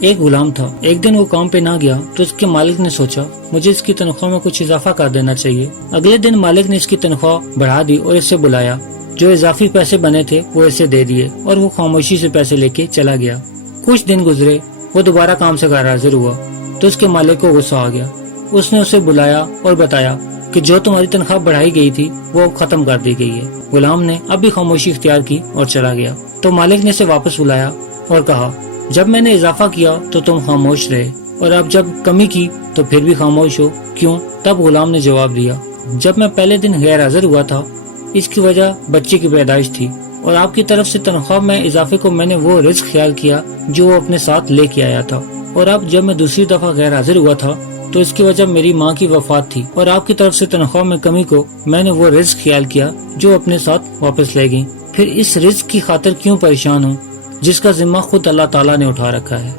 एक गुलाम था। एक दिन वो काम पे ना गया तो उसके मालिक ने सोचा मुझे इसकी तनख्वाह में कुछ इजाफा कर देना चाहिए। अगले दिन मालिक ने इसकी तनख्वाह बढ़ा दी और इसे बुलाया। जो इजाफी पैसे बने थे वो इसे दे दिए और वो खामोशी से पैसे लेके चला गया। कुछ दिन गुजरे, वो दोबारा काम से घर हाजिर हुआ तो उसके मालिक को गुस्सा आ गया। उसने उसे बुलाया और बताया कि जो तुम्हारी तनख्वाह बढ़ाई गई थी वो अब खत्म कर दी गई है। गुलाम ने अब भी खामोशी इख्तियार की और चला गया। तो मालिक ने इसे वापस बुलाया और कहा जब मैंने इजाफा किया तो तुम खामोश रहे और अब जब कमी की तो फिर भी खामोश हो, क्यों? तब गुलाम ने जवाब दिया जब मैं पहले दिन गैर हाजिर हुआ था इसकी वजह बच्चे की पैदाइश थी और आपकी तरफ से तनख्वाह में इजाफे को मैंने वो रिस्क ख्याल किया जो वो अपने साथ लेके आया था। और अब जब मैं दूसरी दफा गैर हाजिर हुआ था तो इसकी वजह मेरी माँ की वफात थी और आपकी तरफ से तनख्वाह में कमी को मैंने वो रिस्क ख्याल किया जो अपने साथ वापस ले गई। फिर इस रिस्क की खातिर क्यों परेशान हूँ जिसका जिम्मा खुद अल्लाह ताला ने उठा रखा है।